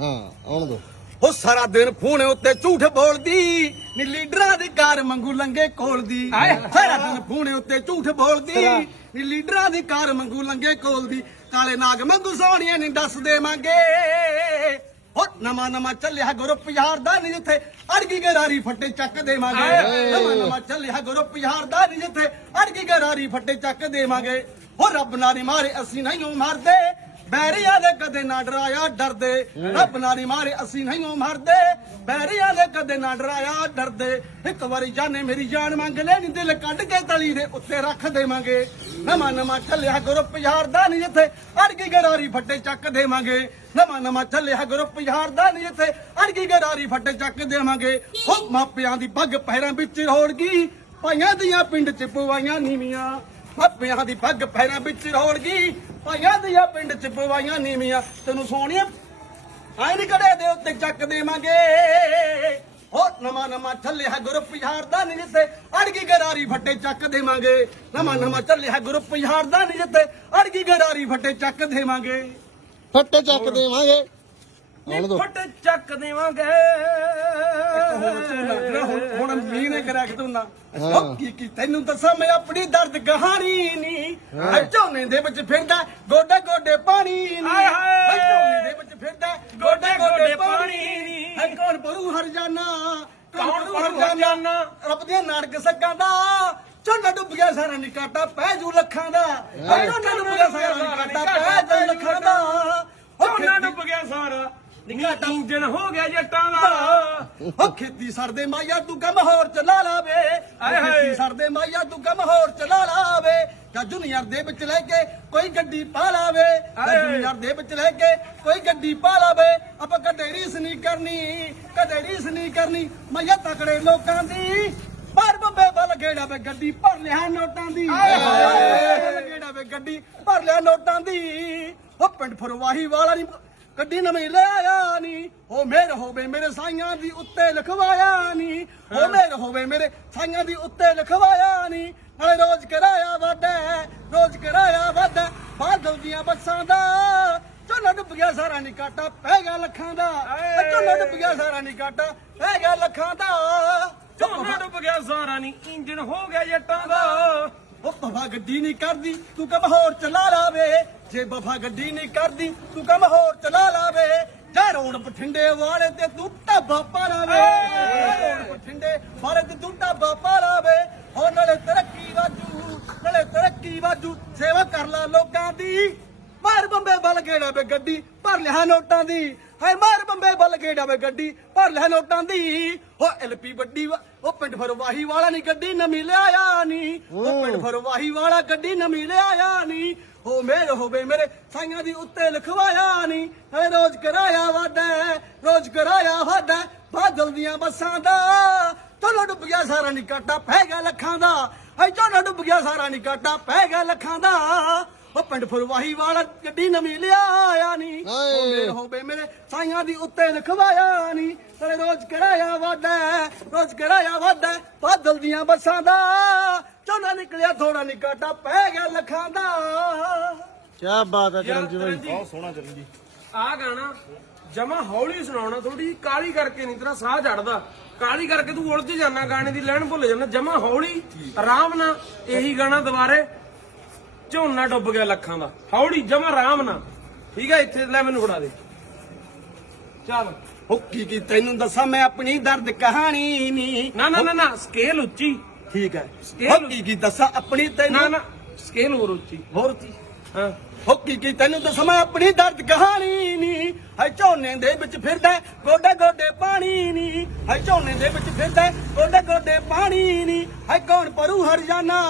ਹਾਂ ਆਉਣ ਦੋ। ਉਹ ਸਾਰਾ ਦਿਨ ਫੋਨ ਉੱਤੇ ਝੂਠ ਬੋਲਦੀ ਨੀ ਲੀਡਰਾਂ ਦੀ ਕਾਰ ਮੰਗੂ ਲੰਗੇ ਕੋਲਦੀ। ਸਾਰਾ ਦਿਨ ਫੋਨ ਉੱਤੇ ਝੂਠ ਬੋਲਦੀ ਨੀ ਲੀਡਰਾਂ ਦੀ ਕਾਰ ਮੰਗੂ ਲੰਗੇ ਕੋਲਦੀ। ਕਾਲੇ ਨਾਗ ਮੰਗੂ ਸੋਹਣੀਆਂ ਨੀ ਦੱਸ ਦੇਵਾਂਗੇ। ਹੋ ਨਵਾਂ ਨਵਾਂ ਚੱਲਿਆ ਗਰੁੱਪ ਯਾਰ ਦਾ ਨੀ ਜਿੱਥੇ ਅੜਗੀ ਗਰਾਰੀ ਫੱਟੇ ਚੱਕ ਦੇਵਾਂਗੇ। ਨਵਾਂ ਨਵਾਂ ਚੱਲਿਆ ਗਰੁੱਪ ਯਾਰ ਦਾ ਨੀ ਜਿੱਥੇ ਅੜਗੀ ਗਰਾਰੀ ਫੱਟੇ ਚੱਕ ਦੇਵਾਂਗੇ। ਹੋ ਰੱਬ ਨਾਲ ਨੀ ਮਾਰੇ ਅਸੀਂ ਨਹੀਂ ਮਾਰਦੇ। ਬੈਰੀਆਂ ਦੇ ਕਦੇ ਨਾ ਡਰਾਇਆ ਡਰਦੇ ਰੱਬ ਨਾਲ ਹੀ ਮਾਰੇ ਅਸੀਂ ਨਹੀਂ ਓ ਮਰਦੇ। ਬੈਰੀਆਂ ਦੇ ਕਦੇ ਨਾ ਡਰਾਇਆ ਡਰਦੇ। ਇੱਕ ਵਾਰੀ ਜਾਨੇ ਮੇਰੀ ਜਾਨ ਮੰਗ ਲੈ ਨੀ ਦਿਲ ਕੱਢ ਕੇ ਤਲੀ ਦੇ ਉੱਤੇ ਰੱਖ ਦੇਵਾਂਗੇ। ਨਵਾਂ ਨਵਾਂ ਚੱਲਿਆ ਗਰੁੱਪ ਯਾਰ ਦਾ ਨਹੀਂ ਜਿੱਥੇ ਅੜਗੀ ਗਰਾਰੀ ਫੱਟੇ ਚੱਕ ਦੇਵਾਂਗੇ। ਨਵਾਂ ਨਵਾਂ ਚੱਲਿਆ ਗਰੁੱਪ ਯਾਰ ਦਾ ਨਹੀਂ ਜਿੱਥੇ ਅੜਗੀ ਗਰਾਰੀ ਫੱਟੇ ਚੱਕ ਦੇਵਾਂਗੇ। ਹੋ ਮਾਪਿਆਂ ਦੀ ਪੱਗ ਪੈਰਾਂ ਵਿੱਚ ਰੋੜ ਗਈ ਭਾਈਆਂ ਦੀਆਂ ਪਿੰਡ ਚ ਪਵਾਈਆਂ ਨੀਵੀਆਂ। ਮਾਪਿਆਂ ਦੀ ਪੱਗ ਪੈਰਾਂ ਵਿੱਚ ਰੋੜ ਗਈ ਭਾਈਆਂ ਦੀਆਂ ਪਿੰਡ ਚ ਪਵਾਈਆਂ ਨੀਵੀਆਂ। ਤੈਨੂੰ ਸੋਹਣੀਆਂ ਆਈ ਨੀ ਕੜੇ ਦੇ ਉੱਤੇ ਚੱਕ ਦੇਵਾਂਗੇ। ਹੋ ਨਵਾਂ ਨਵਾਂ ਚੱਲਿਆ ਗਰੁੱਪ ਯਾਰ ਦਾ ਨਹੀਂ ਜਿੱਥੇ ਅੜਗੀ ਗਰਾਰੀ ਫੱਟੇ ਚੱਕ ਦੇਵਾਂਗੇ। ਨਵਾਂ ਨਵਾਂ ਚੱਲਿਆ ਗਰੁੱਪ ਯਾਰ ਦਾ ਨਹੀਂ ਜਿੱਥੇ ਅੜਗੀ ਗਰਾਰੀ ਫੱਟੇ ਚੱਕ ਦੇਵਾਂਗੇ। ਫੱਟੇ ਚੱਕ ਦੇਵਾਂਗੇ। ਫਟ ਚੱਕ ਦੇਵਾਂਗੇ। ਹੁਣ ਹੁਣ ਮੀਂਹ ਨੇ ਕਰਿਆ ਕਿ ਤੂੰ ਨਾ ਹਾਂ। ਉਹ ਕੀ ਕੀ ਤੈਨੂੰ ਦੱਸਾਂ ਮੈਂ ਆਪਣੀ ਦਰਦ ਕਹਾਣੀ ਨਹੀਂ ਐ ਝੋਨੇ ਦੇ ਵਿੱਚ ਫਿਰਦਾ ਗੋਡੇ ਗੋਡੇ ਪਾਣੀ ਨਹੀਂ ਹਾਏ ਝੋਨੇ ਦੇ ਵਿੱਚ ਫਿਰਦਾ ਗੋਡੇ ਗੋਡੇ ਪਾਣੀ ਨੀ। ਐ ਕੌਣ ਪਰੂ ਹਰ ਜਾਨਾ ਕੌਣ ਭਰੂ ਹਰਜਾਨਾ? ਰੱਬ ਦੀਆਂ ਨਾਨਕ ਸੱਕਾਂ ਦਾ ਝੋਨਾ ਡੁੱਬ ਗਿਆ ਸਾਰਾ ਨਿਕਾਟਾ ਪੈ ਜੂ ਲੱਖਾਂ ਦਾ। ਝੋਨਾ ਡੁੱਬ ਗਿਆ ਸਾਰਾ ਨਿਕਾਟਾ ਪੈ ਜੂ ਲੱਖਾਂ ਦਾ। ਝੋਨਾ ਡੁੱਬ ਗਿਆ ਸਾਰਾ। ਨਿਕਾਟਾ ਇੰਜਣ ਹੋ ਗਿਆ ਜੱਟਾਂ ਦਾ। ਉਹ ਖੇਤੀ ਸਰਦੇ ਮਾਇਆ ਤੂੰ ਕੰਮ ਹੋਰ ਚਲਾ ਲਾਵੇ। ਆਏ ਹਾਏ। ਖੇਤੀ ਸਰਦੇ ਮਾਇਆ ਤੂੰ ਕੰਮ ਹੋਰ ਚਲਾ ਲਾਵੇ। ਜਾਂ ਜੁਨੀਅਰ ਦੇ ਵਿੱਚ ਲੈ ਕੇ ਕੋਈ ਗੱਡੀ ਪਾ ਲਾਵੇ। ਜਾਂ ਦੇ ਵਿੱਚ ਲੈ ਕੇ ਕੋਈ ਗੱਡੀ ਪਾ ਲਾਵੇ। ਆਪਾਂ ਕਦੇ ਰੀਸ ਨਹੀਂ ਕਰਨੀ ਕਦੇ ਰੀਸ ਨਹੀਂ ਕਰਨੀ ਮਾਇਆ ਤਕੜੇ ਲੋਕਾਂ ਦੀ। ਪਰ ਬੰਬੇ ਵੱਲ ਗੇੜਾ ਵੇ ਗੱਡੀ ਭਰ ਲਿਆ ਨੋਟਾਂ ਦੀ। ਗੇੜਾ ਵੇ ਗੱਡੀ ਭਰ ਲਿਆ ਨੋਟਾਂ ਦੀ। ਉਹ ਪਿੰਡ ਫਰਵਾਹੀ ਵਾਲਾ ਨਹੀਂ ਗੱਡੀ ਨਵੀਂ ਲੈ ਆਇਆ ਨੀ। ਉਹ ਮੇਰ ਹੋਵੇ ਮੇਰੇ ਸਾਈਆਂ ਦੀ ਉੱਤੇ ਲਿਖਵਾਇਆ ਨੀ। ਉਹ ਮੇਰ ਹੋਵੇ ਮੇਰੇ ਸਾਈਆਂ ਦੀ ਉੱਤੇ ਲਿਖਵਾਇਆ ਨੀ। ਨਾਲੇ ਰੋਜ਼ ਕਰਾਇਆ ਵਾਦਾ ਰੋਜ਼ ਕਰਾਇਆ ਵਾਦਾ ਬਾਦਲ ਦੀਆਂ ਬੱਸਾਂ ਦਾ ਝੋਨਾ ਡੁੱਬ ਗਿਆ ਸਾਰਾ ਨੀ ਕਾਟਾ ਪੈ ਗਿਆ ਲੱਖਾਂ ਦਾ। ਝੋਨਾ ਡੁੱਬ ਗਿਆ ਸਾਰਾ ਨੀ ਕਾਟਾ ਪੈ ਗਿਆ ਲੱਖਾਂ ਦਾ। ਝੋਨਾ ਡੁੱਬ ਗਿਆ ਸਾਰਾ ਨਹੀਂ ਇੰਜਣ ਹੋ ਗਿਆ ਜੱਟਾਂ ਦਾ। ਉਹ ਬਫਾ ਗੱਡੀ ਨਹੀਂ ਕਰਦੀ, ਤੂੰ ਕੰਮ ਹੋਰ ਚਲਾ ਲਾਵੇ। ਜੇ ਬਫਾ ਗੱਡੀ ਨਹੀਂ ਕਰਦੀ, ਤੂੰ ਕੰਮ ਹੋਰ ਚਲਾ ਲਾਵੇ। ਜਾ ਰੋਣ ਬਠਿੰਡੇ ਵਾਲੇ ਤੇ ਤੂੰ ਢਾਬਾ ਪਾ ਲਾਵੇ ਜਾ ਰੋਣ ਬਠਿੰਡੇ ਵਾਲੇ ਤੇ ਤੂੰ ਢਾਬਾ ਪਾ ਲਾਵੇ ਹੋ ਨਾਲੇ ਤਰੱਕੀ ਵਾਜੂ ਨਾਲੇ ਤਰੱਕੀ ਵਾਜੂ ਸੇਵਾ ਕਰ ਲਾ ਲੋਕਾਂ ਦੀ ਮਾਰ ਬੰਬੇ ਵੱਲ ਗੇੜਾ ਵੇ ਗੱਡੀ ਭਰ ਲਿਆ ਨੋਟਾਂ ਦੀ। ਹਾਏ ਮਾਰ ਬੰਬੇ ਵੱਲ ਗੇੜਾ ਵੇ ਗੱਡੀ ਭਰ ਲਿਆ ਨੋਟਾਂ ਦੀ। ਉਹ ਐਲਪੀ ਵੱਡੀ ਵਾ- ਉਹ ਪਿੰਡ ਫਰਵਾਹੀ ਵਾਲਾ ਨਹੀਂ ਗੱਡੀ ਨਵੀਂ ਲਿਆਇਆ ਨਹੀਂ ਉਹ ਪਿੰਡ ਫਰਵਾਹੀ ਵਾਲਾ ਗੱਡੀ ਨਵੀਂ ਲਿਆਇਆ ਨਹੀਂ ਉਹ ਮੇਰੇ ਹੋਵੇ ਮੇਰੇ ਸਾਈਆਂ ਦੀ ਉੱਤੇ ਲਿਖਵਾਇਆ ਨਹੀਂ ਹੇ ਰੋਜ਼ ਕਰਾਇਆ ਵਾਦਾ ਰੋਜ਼ ਕਰਾਇਆ ਵਾਦਾ ਬਾਦਲ ਦੀਆਂ ਬੱਸਾਂ ਦਾ। ਚਲੋ ਡੁੱਬ ਗਿਆ ਸਾਰਾ ਨਿਕਾਟਾ ਪੈ ਗਿਆ ਲੱਖਾਂ ਦਾ। ਹੇ ਚਲੋ ਡੁੱਬ ਗਿਆ ਸਾਰਾ ਨਿਕਾਟਾ ਪੈ ਗਿਆ ਲੱਖਾਂ ਦਾ। ਉਹ ਪਿੰਡ ਫਰਵਾਹੀ ਵਾਲਾ ਗੱਡੀ ਨਵੀਂ ਲਿਆਇਆ ਨਹੀਂ ਮੇਰੇ ਹੋਵੇ ਮੇਰੇ ਸਾਈਆਂ ਦੀ ਉੱਤੇ ਲਿਖਵਾਇਆ ਨਹੀਂ ਤੇਰੇ ਰੋਜ਼ ਕਰਾਇਆ ਵਾਦਾ ਰੋਜ਼ ਕਰਾਇਆ ਵਾਦਾ ਬਾਦਲ ਦੀਆਂ ਬੱਸਾਂ ਦਾ ਝੋਨਾ ਨਿਕਲਿਆ ਥੋੜਾ ਨਿਕਾਟਾ ਪੈ ਗਿਆ ਲੱਖਾਂ ਦਾ। ਕੀ ਬਾਤ ਹੈ ਕਰਮਜੀ ਬਾਈ। ਬਹੁਤ ਸੋਹਣਾ ਚੱਲੀ ਜੀ ਆ ਗਾਣਾ ਜਮਾ ਹੌਲੀ ਸੁਣਾਉਣਾ ਥੋੜੀ ਕਾਲੀ ਕਰਕੇ ਨਹੀਂ ਤੇਰਾ ਸਾਹ ਚੜਦਾ ਕਾਲੀ ਕਰਕੇ ਤੂੰ ਉਲਝ ਜਾਣਾ ਗਾਣੇ ਦੀ ਲੈਣ ਭੁੱਲ ਜਾਣਾ ਜਮਾ ਹੌਲੀ। ਆਰਾਮ ਨਾਲ ਇਹੀ ਗਾਣਾ ਦੁਬਾਰੇ ਝੋਨਾ ਡੁੱਬ ਗਿਆ ਲੱਖਾਂ ਦਾ। ਹੌਲੀ ਜਮਾ ਆਰਾਮ ਨਾਲ। ਠੀਕ ਹੈ ਇੱਥੇ ਲੈ ਮੈਨੂੰ ਫੜਾ ਦੇ। ਚੱਲ। ਹੋ ਕੀ ਕੀ ਤੈਨੂੰ ਦੱਸਾਂ ਮੈਂ ਆਪਣੀ ਦਰਦ ਕਹਾਣੀ ਨਾ ਨਾ ਨਾ ਨਾ ਸਕੇਲ ਉੱਚੀ। ਠੀਕ ਹੈ ਇਹ- ਹੋ ਕੀ ਕੀ ਦੱਸਾਂ ਆਪਣੀ ਨਾ ਤੈਨੂੰ ਨਾ ਸਕੇਲ ਹੋਰ ਉੱਚੀ। ਹੋਰ ਕੀ ਹਾਂ। ਹੋ ਕੀ ਕੀ ਤੈਨੂੰ ਦੱਸਾਂ ਮੈਂ ਆਪਣੀ ਦਰਦ ਕਹਾਣੀ ਨਹੀਂ। ਹੈ ਝੋਨੇ ਦੇ ਵਿੱਚ ਫਿਰਦਾ ਗੋਡੇ ਗੋਡੇ ਪਾਣੀ ਨਹੀਂ। ਹੈ ਝੋਨੇ ਦੇ ਵਿੱਚ ਫਿਰਦਾ ਗੋਡੇ ਗੋਡੇ ਪਾਣੀ ਨਹੀਂ। ਹੈ ਕੌਣ ਪਰੂ ਹਰਜਾਨਾ?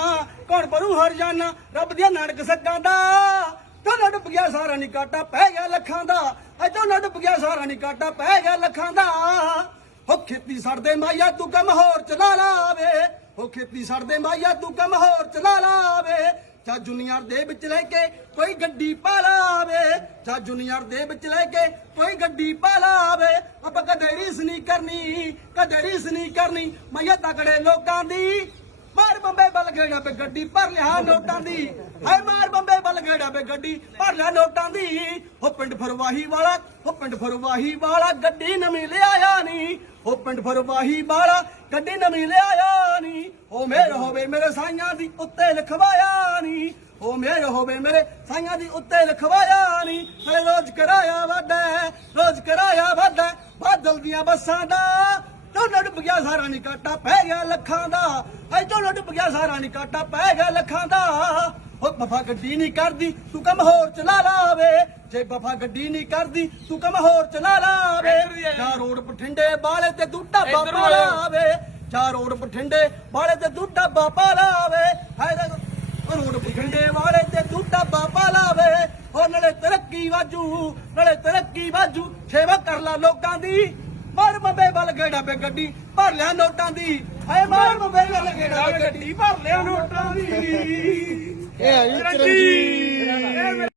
ਕੌਣ ਪਰੂ? ਹਰਜਾਨਾ ਰੱਬ ਦੀਆਂ ਨਾਨਕ ਸੱਕਾਂ ਦਾ। ਝੋਨਾ ਡੁੱਬ ਗਿਆ ਸਾਰਾ ਨਿਕਾਟਾ, ਪੈ ਗਿਆ ਲੱਖਾਂ ਦਾ। ਹੈ ਝੋਨਾ ਡੁੱਬ ਗਿਆ ਸਾਰਾ ਨਿਕਾਟਾ, ਪੈ ਗਿਆ ਲੱਖਾਂ ਦਾ। ਹੋ ਖੇਤੀ ਸੜਦੇ ਮਾਇਆ, ਤੂੰ ਕੰਮ ਹੋਰ ਚਲਾ ਲਾਵੇ। ਹੋ ਖੇਤੀ ਸੜਦੇ ਮਾਇਆ, ਤੂੰ ਕੰਮ ਹੋਰ ਚਲਾ ਲਾਵੇ। ਚਾ ਜੁਨੀਅਰ ਦੇ ਵਿੱਚ ਲੈ ਕੇ ਕੋਈ ਗੱਡੀ ਪਾ ਲਾਵੇ ਚਾ ਜੁਨੀਅਰ ਦੇ ਵਿੱਚ ਲੈ ਕੇ ਕੋਈ ਗੱਡੀ ਪਾ ਲਾਵੇ ਆਪਾਂ ਕਦੇ ਰੀਸ ਨਹੀਂ ਕਰਨੀ ਕਦੇ ਰੀਸ ਨਹੀਂ ਕਰਨੀ, ਮਾਇਆ ਤਕੜੇ ਲੋਕਾਂ ਦੀ। ਮਾਰ ਬੰਬੇ ਬਲ ਗੇੜਾ ਪੇ ਗੱਡੀ, ਭਰ ਲਿਆ ਨੋਟਾਂ ਦੀ। ਹਾਏ ਮਾਰ ਬੰਬੇ ਬਲ ਗੇੜਾ ਪੇ ਗੱਡੀ, ਭਰ ਲਿਆ ਨੋਟਾਂ ਦੀ। ਉਹ ਪਿੰਡ ਫਰਵਾਹੀ ਵਾਲਾ ਉਹ ਪਿੰਡ ਫਰਵਾਹੀ ਵਾਲਾ, ਗੱਡੀ ਨਵੀਂ ਲਿਆਇਆ ਨਹੀਂ ਉਹ ਪਿੰਡ ਫਰਵਾਹੀ ਵਾਲਾ, ਗੱਡੀ ਨਵੀਂ ਲਿਆਇਆ ਨਹੀਂ ਉਹ ਮੇਰ ਹੋਵੇ ਮੇਰੇ ਸਾਈਆਂ ਦੀ ਉੱਤੇ ਲਿਖਵਾਇਆ ਨਹੀਂ ਉਹ ਮੇਰ ਹੋਵੇ ਮੇਰੇ ਸਾਈਆਂ ਦੀ ਉੱਤੇ ਲਿਖਵਾਇਆ ਨਹੀਂ ਹਲੇ ਰੋਜ਼ ਕਰਾਇਆ ਵਾਦਾ ਰੋਜ਼ ਕਰਾਇਆ ਵਾਦਾ ਬਾਦਲ ਦੀਆਂ ਬੱਸਾਂ ਦਾ ਝੋਨਾ ਡੁੱਬ ਗਿਆ ਸਾਰਾ ਨਿਕਾਟਾ ਪੈ ਗਿਆ ਲੱਖਾਂ ਦਾ ਐ ਝੋਨਾ ਡੁੱਬ ਗਿਆ ਸਾਰਾ ਨਿਕਾਟਾ ਪੈ ਗਿਆ ਲੱਖਾਂ ਦਾ। ਉਹ ਬਫਾ ਗੱਡੀ ਨਹੀਂ ਕਰਦੀ ਤੂੰ ਕੰਮ ਹੋਰ ਚਲਾ ਲਾਵੇ ਜੇ ਬਫਾ ਗੱਡੀ ਨਹੀਂ ਕਰਦੀ ਤੂੰ ਕੰਮ ਹੋਰ ਚਲਾ ਲਾਵੇ ਚਾਰ ਰੋਡ ਬਠਿੰਡੇ ਬਾਲੇ ਤੇ ਤੂੰ ਢਾਬਾ ਇੱਧਰ ਨੂੰ ਪਾ ਆਇਓ। ਲਾਵੇ। ਚਾਰ ਰੋਡ ਬਠਿੰਡੇ ਬਾਲੇ ਤੇ ਤੂੰ ਢਾਬਾ ਪਾ ਲਾਵੇ। ਹਾਏ ਰੋਡ ਬਠਿੰਡੇ ਵਾਲੇ ਤੇ ਤੂੰ ਢਾਬਾ ਪਾ ਲਾਵੇ। ਉਹ ਨਾਲੇ ਤਰੱਕੀ ਵਾਜੂ ਨਾਲੇ ਤਰੱਕੀ ਵਾਜੂ ਸੇਵਾ ਕਰ ਲਾ ਲੋਕਾਂ ਦੀ। ਮਾਰ ਬੰਬੇ ਬਲ ਗੇੜਾ ਬੇ ਗੱਡੀ ਭਰ ਲਿਆ ਨੋਟਾਂ ਦੀ। ਹਾਏ ਮਾਰ ਬੰਬੇ ਬਲ ਗੇੜਾ ਬੇ ਗੱਡੀ ਭਰ ਲਿਆ ਨੋਟਾਂ ਦੀ। ਇਹ ਜੀ ਚਰਨਜੀਤ